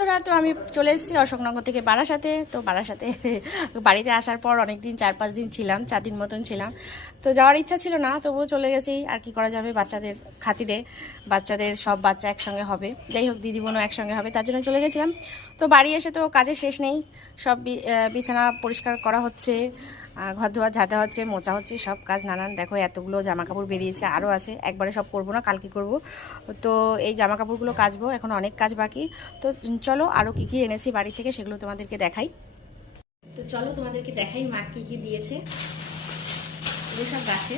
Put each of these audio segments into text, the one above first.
বন্ধুরা, তো আমি চলে এসেছি অশোকনগর থেকে বারাসাতে। তো বারাসাতে বাড়িতে আসার পর অনেক দিন 4-5 দিন ছিলাম, 4 দিন মতন ছিলাম। তো যাওয়ার ইচ্ছা ছিল না, তবুও চলে গেছি। আর কি করা যাবে, বাচ্চাদের খাতিরে, বাচ্চাদের সব বাচ্চা একসঙ্গে হবে, যাই হোক দিদি বোনও একসঙ্গে হবে, তার জন্য চলে গেছিলাম। তো বাড়ি এসে তো কাজের শেষ নেই, সব বিছানা পরিষ্কার করা হচ্ছে, ঘর ধোয়া ঝাঁটা হচ্ছে, মোচা হচ্ছে, সব কাজ নানান। দেখো এতগুলো জামা কাপড় বেরিয়েছে, আরও আছে, একবারে সব করবো না, কালকে করব। তো এই জামা কাপড়গুলো কাচবো, এখন অনেক কাজ বাকি। তো চলো আরও কী কী এনেছি বাড়ি থেকে সেগুলো তোমাদেরকে দেখাই। তো চলো তোমাদেরকে দেখাই মা কী কী দিয়েছে। এগুলো সব গাছে,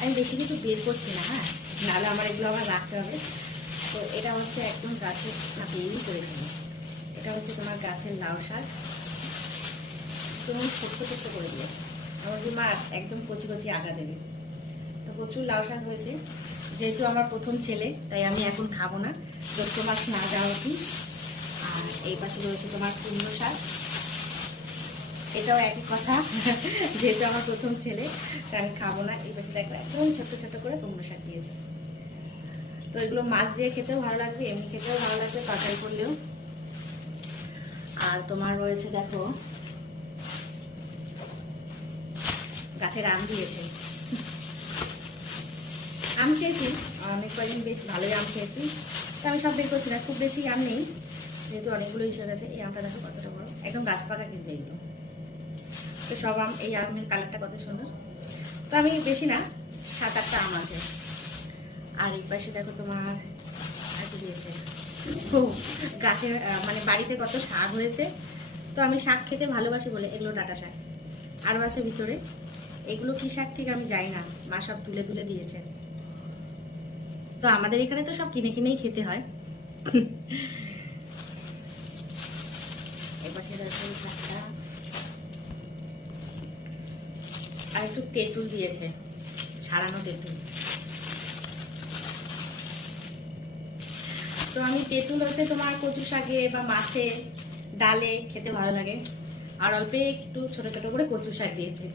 আমি বেশি কিছু বের করছি না, হ্যাঁ, নাহলে আমার এগুলো আবার রাখতে হবে। তো এটা হচ্ছে একদম গাছের, না বেরই করেছিল, এটা হচ্ছে তোমার গাছের লাউ শাক, তুমি ছোট্ট ছোট্ট করে দিয়েছে আমার মা, একদম কচি কচি আগা দেবে। তো প্রচুর লাউ শাক হয়েছে, যেহেতু আমার প্রথম ছেলে তাই আমি এখন খাবো না, জ্যৈষ্ঠ মাস না যাওয়া উচিত। আর এই পাশে রয়েছে তোমার কুমড়ো শাক, এটাও একই কথা, যেহেতু আমার প্রথম ছেলে তাই আমি খাবো না। এই পাশে দেখো একদম ছোট্ট ছোট্ট করে কুমড়ো শাক দিয়েছে। তো এগুলো মাছ দিয়ে খেতেও ভালো লাগবে, এমনি খেতেও ভালো লাগবে, তরকারি করলেও। আর তোমার রয়েছে দেখো গাছের আম দিয়েছে, আম খেয়েছি অনেক কয়েকদিন, বেশ ভালোই আম খেয়েছি। তো আমি সব বের করছি না, খুব বেশি আম নেই, যেহেতু অনেকগুলো এসে গেছে। এই আমটা দেখো কতটা বড়, একদম গাছ পাকা কিন্তু এগুলো। তো সব আম, এই আমের কালারটা কত সুন্দর। তো আমি বেশি না, 7-8টা আম আছে। আর এই পাশে দেখো তোমার আর কি দিয়েছে, গাছে মানে বাড়িতে কত শাক হয়েছে। তো আমি শাক খেতে ভালোবাসি বলে এগুলো ডাঁটা শাক, আরও আছে ভিতরে। এগুলো কি শাক ঠিক আমি জানি না, মা সব তুলে তুলে দিয়েছে। তো আমাদের এখানে তো সব কিনে কিনেই খেতে হয়। এপাশে আর একটু তেঁতুল দিয়েছে, ছাড়ানো তেঁতুল। তো আমি তেঁতুল হচ্ছে তোমার কচু শাকে বা মাছে, ডালে খেতে ভালো লাগে। আর অল্প একটু ছোট ছোট করে কচু শাক দিয়েছে,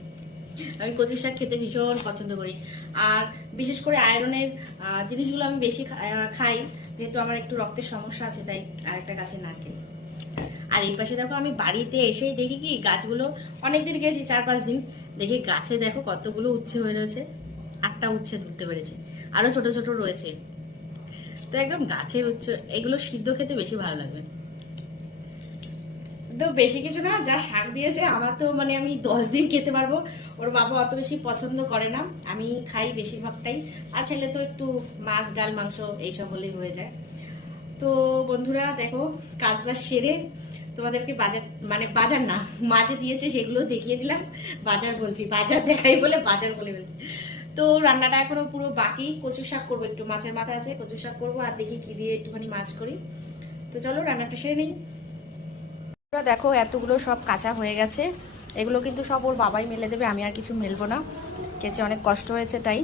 আমি কচু শাক খেতে ভীষণ পছন্দ করি। আর বিশেষ করে আয়রনের জিনিসগুলো আমি বেশি খাই, যেহেতু আমার একটু রক্তের সমস্যা আছে, তাই আরেকটা গাছে নারকেল। আর এই পাশে দেখো আমি বাড়িতে এসেই দেখি কি গাছগুলো, অনেকদিন গেছি 4-5 দিন, দেখি গাছে দেখো কতগুলো উচ্ছে হয়ে রয়েছে, 8টা উচ্ছে তুলতে পেরেছে, আরও ছোট ছোট রয়েছে। তো একদম গাছের উচ্ছে, এগুলো সিদ্ধ খেতে বেশি ভালো লাগবে। তো বেশি কিছু না, যা শাক দিয়েছে আমার তো মানে আমি 10 দিন খেতে পারবো। ওর বাবা অত বেশি পছন্দ করে না, আমি খাই বেশিরভাগটাই। আর ছেলে তো একটু মাছ ডাল মাংস এইসব হলেই হয়ে যায়। তো বন্ধুরা দেখো, কাজবাজ সেরে তোমাদেরকে বাজার, মানে বাজার না, মাঝে দিয়েছে সেগুলো দেখিয়ে দিলাম। বাজার বলছি, বাজার দেখাই বলে বাজার বলে বলছি। তো রান্নাটা এখনো পুরো বাকি, কচু শাক করবো, একটু মাছের মাথা আছে, কচু শাক করবো, আর দেখি কি দিয়ে একটুখানি মাছ করি। তো চলো রান্নাটা সেরে নিই। দেখো এতগুলো সব কাঁচা হয়ে গেছে, এগুলো কিন্তু সব ওর বাবাই মেলে দেবে, আমি আর কিছু মেলবো না, কেচে অনেক কষ্ট হয়েছে তাই।